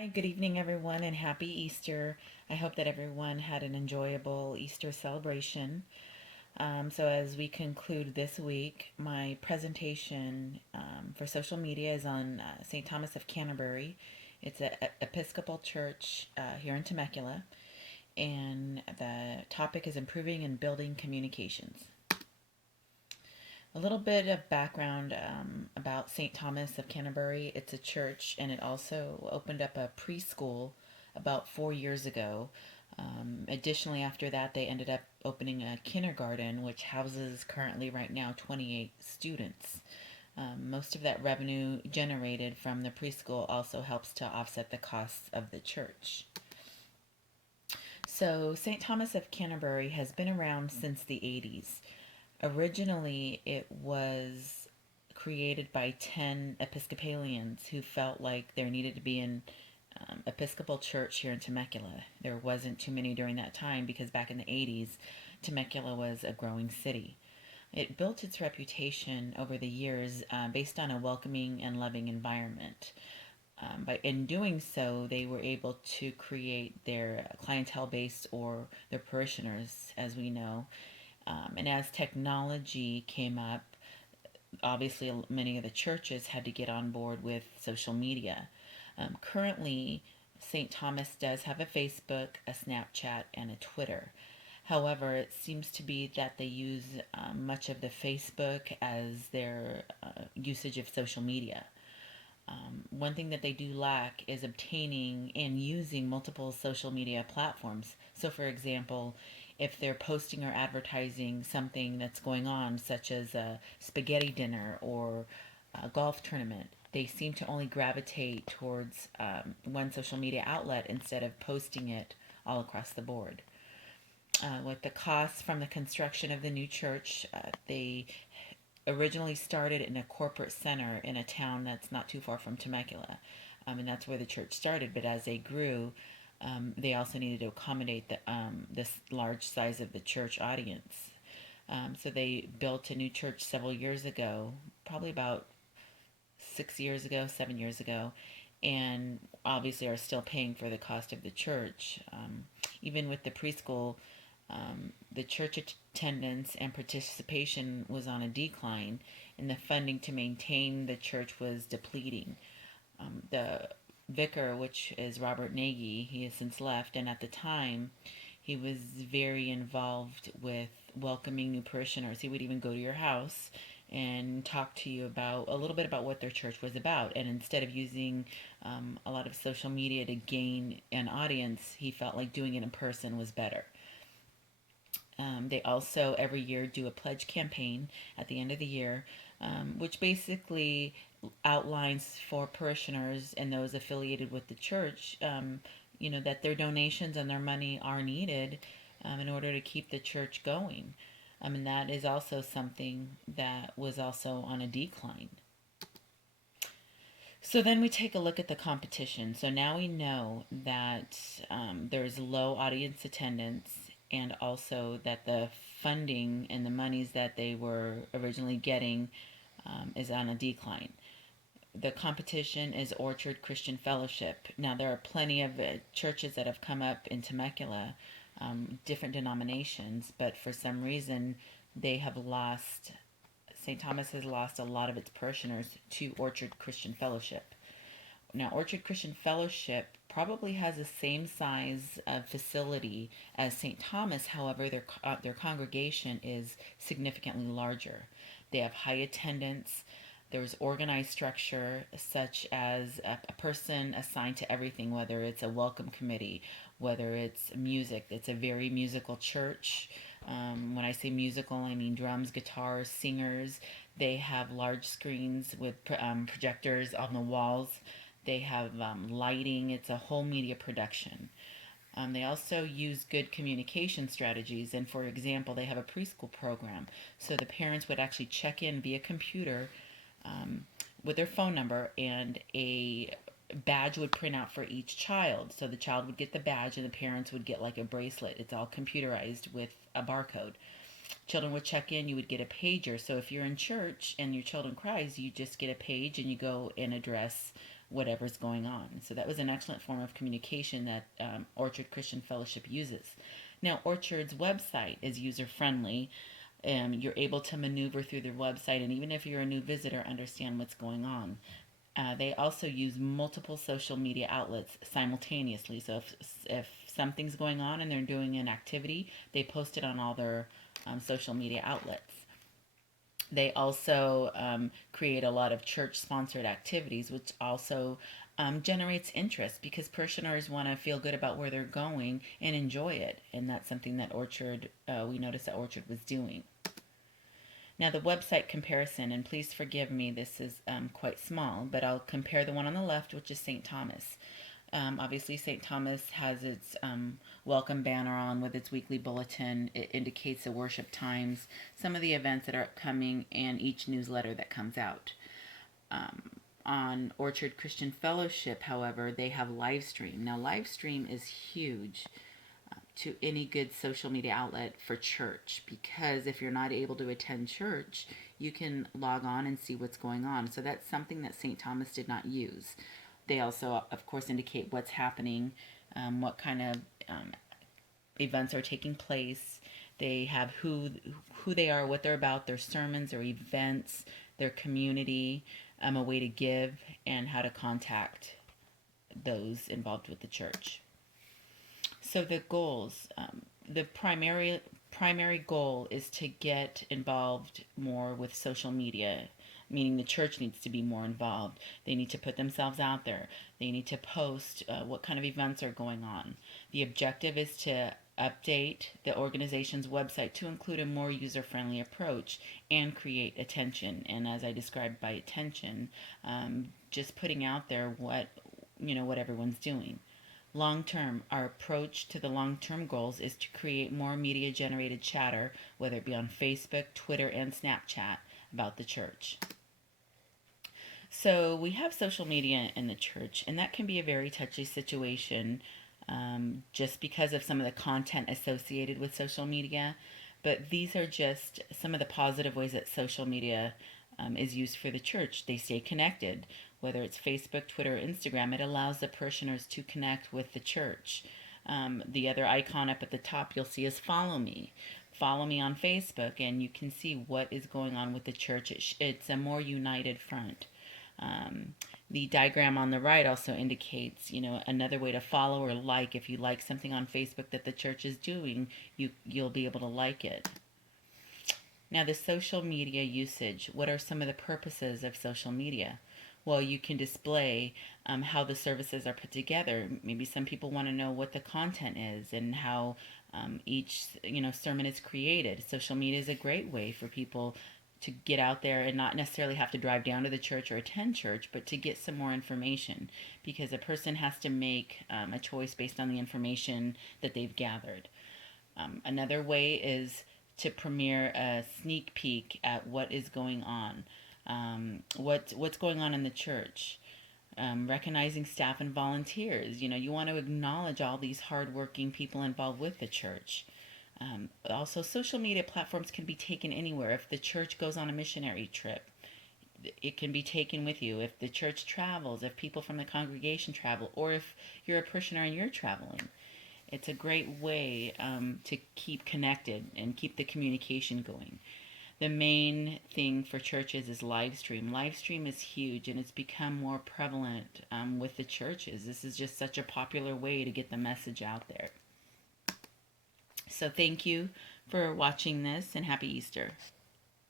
Hi, good evening, everyone, and happy Easter. I hope that everyone had an enjoyable Easter celebration. So, as we conclude this week, my presentation for social media is on St. Thomas of Canterbury. It's an Episcopal church here in Temecula, and the topic is improving and building communications. A little bit of background about St. Thomas of Canterbury. It's a church, and it also opened up a preschool about 4 years ago. Additionally, after that, they ended up opening a kindergarten, which houses currently right now 28 students. Most of that revenue generated from the preschool also helps to offset the costs of the church. So, St. Thomas of Canterbury has been around since the 80s. Originally, it was created by 10 Episcopalians who felt like there needed to be an Episcopal church here in Temecula. There wasn't too many during that time because back in the 80s, Temecula was a growing city. It built its reputation over the years based on a welcoming and loving environment. In doing so, they were able to create their clientele base or their parishioners, as we know. And as technology came up, obviously many of the churches had to get on board with social media. Currently, St. Thomas does have a Facebook, a Snapchat, and a Twitter. However, it seems to be that they use much of the Facebook as their usage of social media. One thing that they do lack is obtaining and using multiple social media platforms. So, for example, if they're posting or advertising something that's going on, such as a spaghetti dinner or a golf tournament, they seem to only gravitate towards one social media outlet instead of posting it all across the board. With the costs from the construction of the new church, they originally started in a corporate center in a town that's not too far from Temecula. And that's where the church started. But as they grew, they also needed to accommodate this large size of the church audience. So they built a new church several years ago, probably about 6 years ago, 7 years ago, and obviously are still paying for the cost of the church. Even with the preschool, the church attendance and participation was on a decline, and the funding to maintain the church was depleting. The vicar, which is Robert Nagy, he has since left, and at the time, he was very involved with welcoming new parishioners. He would even go to your house and talk to you about a little bit about what their church was about. And instead of using a lot of social media to gain an audience, he felt like doing it in person was better. They also every year do a pledge campaign at the end of the year, which basically outlines for parishioners and those affiliated with the church, that their donations and their money are needed in order to keep the church going. And that is also something that was also on a decline. So then we take a look at the competition. So now we know that there's low audience attendance and also that the funding and the monies that they were originally getting is on a decline. The competition is Orchard Christian Fellowship. Now, there are plenty of churches that have come up in Temecula, different denominations, but for some reason they have lost St. Thomas has lost a lot of its parishioners to Orchard Christian Fellowship. Now, Orchard Christian Fellowship probably has the same size of facility as St. Thomas. However, their congregation is significantly larger. They have high attendance. There's organized structure, such as a person assigned to everything, whether it's a welcome committee, whether it's music. It's a very musical church. When I say musical, I mean drums, guitars, singers. They have large screens with projectors on the walls. They have lighting. It's a whole media production. They also use good communication strategies. And for example, they have a preschool program. So the parents would actually check in via computer um, with their phone number, and a badge would print out for each child. So the child would get the badge, and the parents would get like a bracelet. It's all computerized with a barcode. Children would check in, you would get a pager. So if you're in church and your children cries, you just get a page and you go and address whatever's going on. So that was an excellent form of communication that Orchard Christian Fellowship uses. Now, Orchard's website is user friendly. You're able to maneuver through their website, and even if you're a new visitor, understand what's going on. They also use multiple social media outlets simultaneously. So if something's going on and they're doing an activity, they post it on all their social media outlets. They also create a lot of church-sponsored activities, which also generates interest because parishioners want to feel good about where they're going and enjoy it. And that's something that we noticed that Orchard was doing. Now, the website comparison, and please forgive me, this is quite small, but I'll compare the one on the left, which is St. Thomas. Obviously, St. Thomas has its welcome banner on with its weekly bulletin. It indicates the worship times, some of the events that are upcoming, and each newsletter that comes out. On Orchard Christian Fellowship, however, they have live stream. Now, live stream is huge to any good social media outlet for church, because if you're not able to attend church, you can log on and see what's going on. So that's something that St. Thomas did not use. They also, of course, indicate what's happening, what kind of events are taking place. They have who they are, what they're about, their sermons, their events, their community, a way to give, and how to contact those involved with the church. So the goals, the primary goal is to get involved more with social media, meaning the church needs to be more involved. They need to put themselves out there. They need to post what kind of events are going on. The objective is to update the organization's website to include a more user-friendly approach and create attention. And as I described by attention, just putting out there what everyone's doing. Long term, our approach to the long term goals is to create more media generated chatter, whether it be on Facebook, Twitter, and Snapchat, about the church. So we have social media in the church, and that can be a very touchy situation just because of some of the content associated with social media. But these are just some of the positive ways that social media is used for the church. They stay connected. Whether it's Facebook, Twitter, or Instagram, it allows the parishioners to connect with the church. The other icon up at the top you'll see is follow me. Follow me on Facebook, and you can see what is going on with the church. It's a more united front. The diagram on the right also indicates, another way to follow or like. If you like something on Facebook that the church is doing, you'll be able to like it. Now, the social media usage. What are some of the purposes of social media? Well, you can display how the services are put together. Maybe some people want to know what the content is and how each sermon is created. Social media is a great way for people to get out there and not necessarily have to drive down to the church or attend church, but to get some more information, because a person has to make a choice based on the information that they've gathered. Another way is to premiere a sneak peek at what is going on. What's going on in the church, recognizing staff and volunteers. You want to acknowledge all these hardworking people involved with the church. Also, social media platforms can be taken anywhere. If the church goes on a missionary trip, it can be taken with you. If the church travels, if people from the congregation travel, or if you're a parishioner and you're traveling, it's a great way to keep connected and keep the communication going. The main thing for churches is live stream. Live stream is huge, and it's become more prevalent with the churches. This is just such a popular way to get the message out there. So thank you for watching this, and happy Easter.